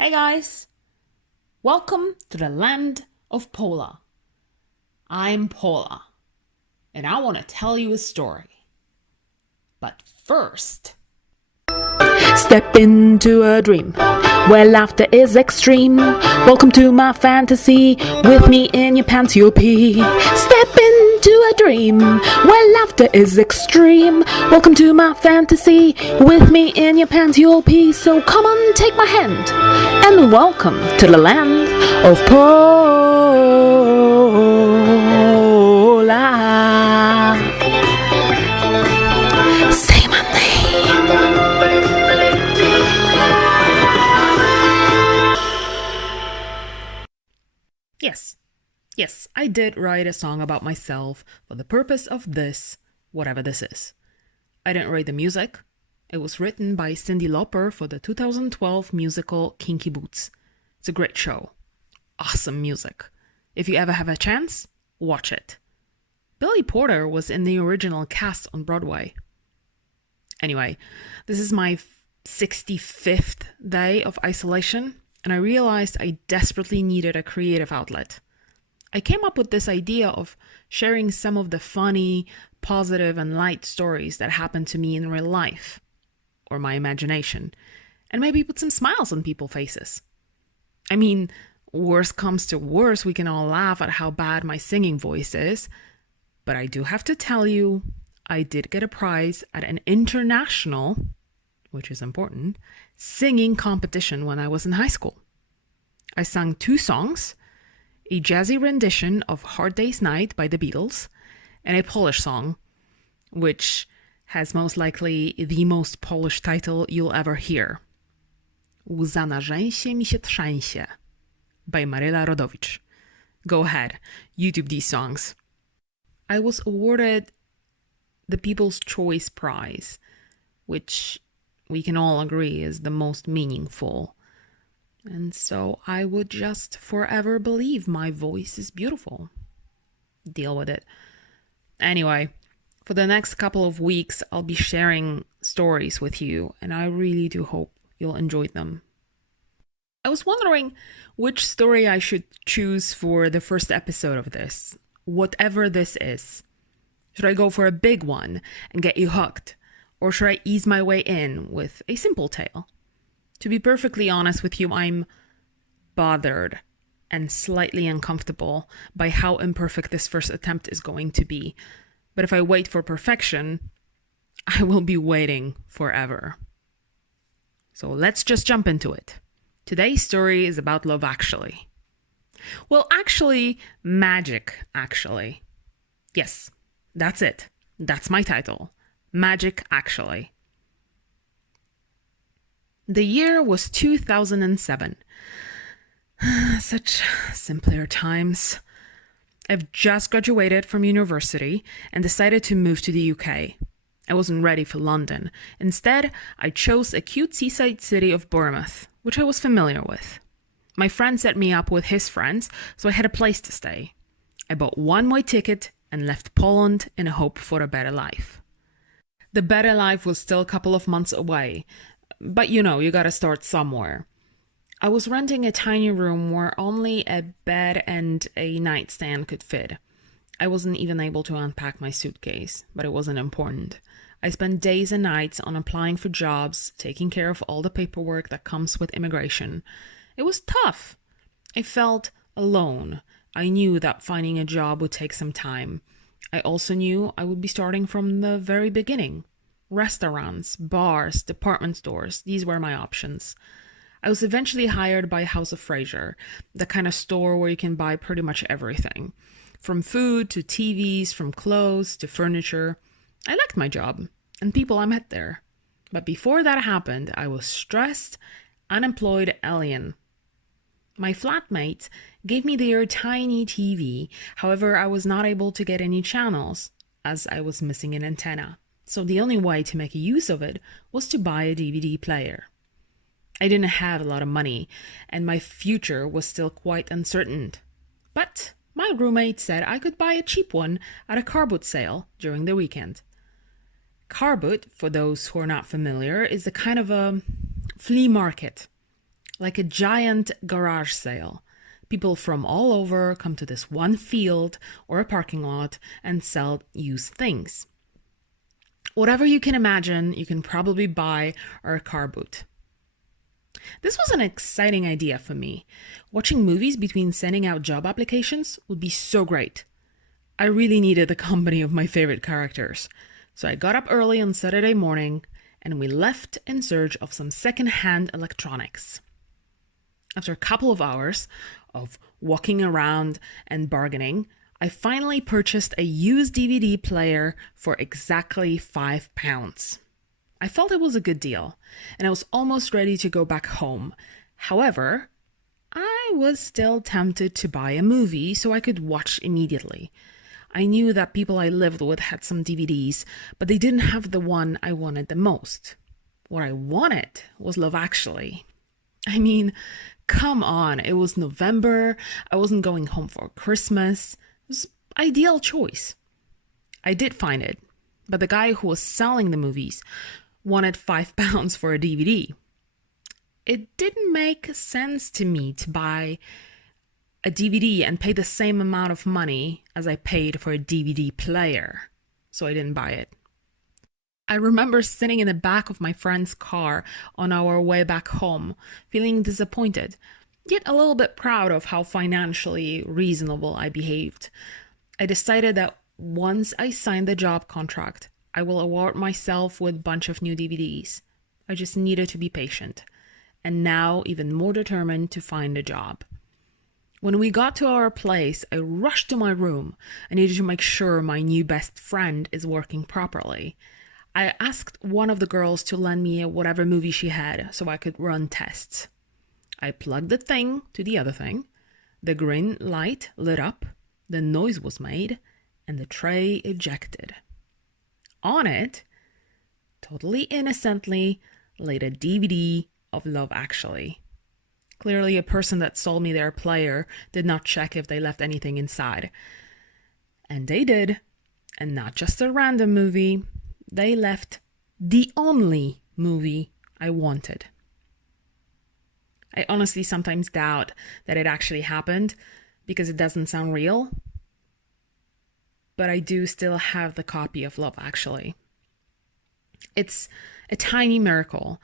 Hey guys, welcome to the Land of Pola. I'm Pola, and I want to tell you a story. But first, step into a dream where laughter is extreme. Welcome to my fantasy. With me in your pants you'll pee. Step into a dream where laughter is extreme. Welcome to my fantasy. With me in your pants you'll pee. So come on, take my hand, and welcome to the land of Pola. Say my name. Yes, I did write a song about myself for the purpose of this, whatever this is. I didn't write the music. It was written by Cyndi Lauper for the 2012 musical Kinky Boots. It's a great show. Awesome music. If you ever have a chance, watch it. Billy Porter was in the original cast on Broadway. Anyway, this is my 65th day of isolation, and I realized I desperately needed a creative outlet. I came up with this idea of sharing some of the funny, positive, and light stories that happened to me in real life, or my imagination, and maybe put some smiles on people's faces. I mean, worst comes to worst, we can all laugh at how bad my singing voice is, but I do have to tell you, I did get a prize at an international, which is important, singing competition when I was in high school. I sang 2 songs, a jazzy rendition of Hard Day's Night by the Beatles, and a Polish song, which has most likely the most Polish title you'll ever hear. Łza na rzęsie mi się trzęsie by Maryla Rodowicz. Go ahead, YouTube these songs. I was awarded the People's Choice Prize, which we can all agree is the most meaningful. And so I would just forever believe my voice is beautiful. Deal with it. Anyway, for the next couple of weeks, I'll be sharing stories with you, and I really do hope you'll enjoy them. I was wondering which story I should choose for the first episode of this, whatever this is. Should I go for a big one and get you hooked? Or should I ease my way in with a simple tale? To be perfectly honest with you, I'm bothered and slightly uncomfortable by how imperfect this first attempt is going to be. But if I wait for perfection, I will be waiting forever. So let's just jump into it. Today's story is about Love Actually. Well, actually, Magic Actually. Yes, that's it. That's my title. Magic Actually. The year was 2007. Such simpler times. I've just graduated from university and decided to move to the UK. I wasn't ready for London. Instead, I chose a cute seaside city of Bournemouth, which I was familiar with. My friend set me up with his friends, so I had a place to stay. I bought one-way ticket and left Poland in a hope for a better life. The better life was still a couple of months away, but you gotta start somewhere. I was renting a tiny room where only a bed and a nightstand could fit. I wasn't even able to unpack my suitcase, but it wasn't important. I spent days and nights on applying for jobs, taking care of all the paperwork that comes with immigration. It was tough. I felt alone. I knew that finding a job would take some time. I also knew I would be starting from the very beginning. Restaurants, bars, department stores, these were my options. I was eventually hired by House of Fraser, the kind of store where you can buy pretty much everything. From food to TVs, from clothes to furniture. I liked my job and people I met there. But before that happened, I was stressed, unemployed alien. My flatmates gave me their tiny TV, however, I was not able to get any channels, as I was missing an antenna. So the only way to make use of it was to buy a DVD player. I didn't have a lot of money, and my future was still quite uncertain. But my roommate said I could buy a cheap one at a car boot sale during the weekend. Car boot, for those who are not familiar, is a kind of a flea market. like a giant garage sale. People from all over come to this one field or a parking lot and sell used things. Whatever you can imagine, you can probably buy or a car boot. This was an exciting idea for me. Watching movies between sending out job applications would be so great. I really needed the company of my favorite characters. So I got up early on Saturday morning and we left in search of some second-hand electronics. After a couple of hours of walking around and bargaining, I finally purchased a used DVD player for exactly £5. I felt it was a good deal, and I was almost ready to go back home. However, I was still tempted to buy a movie so I could watch immediately. I knew that people I lived with had some DVDs, but they didn't have the one I wanted the most. What I wanted was Love Actually. I mean, come on, it was November, I wasn't going home for Christmas. It was an ideal choice. I did find it, but the guy who was selling the movies wanted £5 for a DVD. It didn't make sense to me to buy a DVD and pay the same amount of money as I paid for a DVD player, so I didn't buy it. I remember sitting in the back of my friend's car on our way back home, feeling disappointed, yet a little bit proud of how financially reasonable I behaved. I decided that once I signed the job contract, I will award myself with a bunch of new DVDs. I just needed to be patient, and now even more determined to find a job. When we got to our place, I rushed to my room. I needed to make sure my new best friend is working properly. I asked one of the girls to lend me whatever movie she had so I could run tests. I plugged the thing to the other thing. The green light lit up, the noise was made, and the tray ejected. On it, totally innocently, laid a DVD of Love Actually. Clearly, a person that sold me their player did not check if they left anything inside. And they did. And not just a random movie. They left the only movie I wanted. I honestly sometimes doubt that it actually happened because it doesn't sound real. But I do still have the copy of Love Actually. It's a tiny miracle,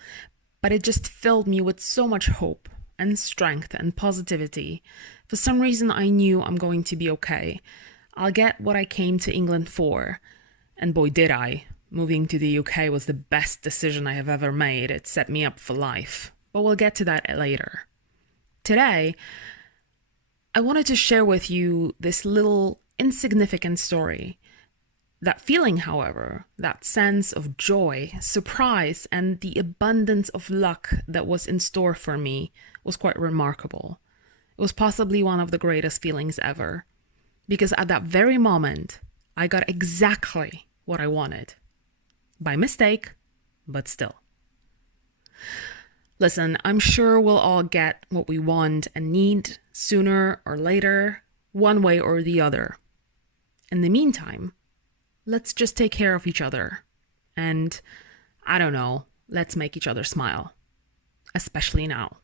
but it just filled me with so much hope and strength and positivity. For some reason, I knew I'm going to be okay. I'll get what I came to England for. And boy, did I. Moving to the UK was the best decision I have ever made. It set me up for life. But we'll get to that later. Today, I wanted to share with you this little insignificant story. That feeling, however, that sense of joy, surprise, and the abundance of luck that was in store for me was quite remarkable. It was possibly one of the greatest feelings ever. Because at that very moment, I got exactly what I wanted. By mistake, but still. Listen, I'm sure we'll all get what we want and need sooner or later, one way or the other. In the meantime, let's just take care of each other. And, I don't know, let's make each other smile. Especially now.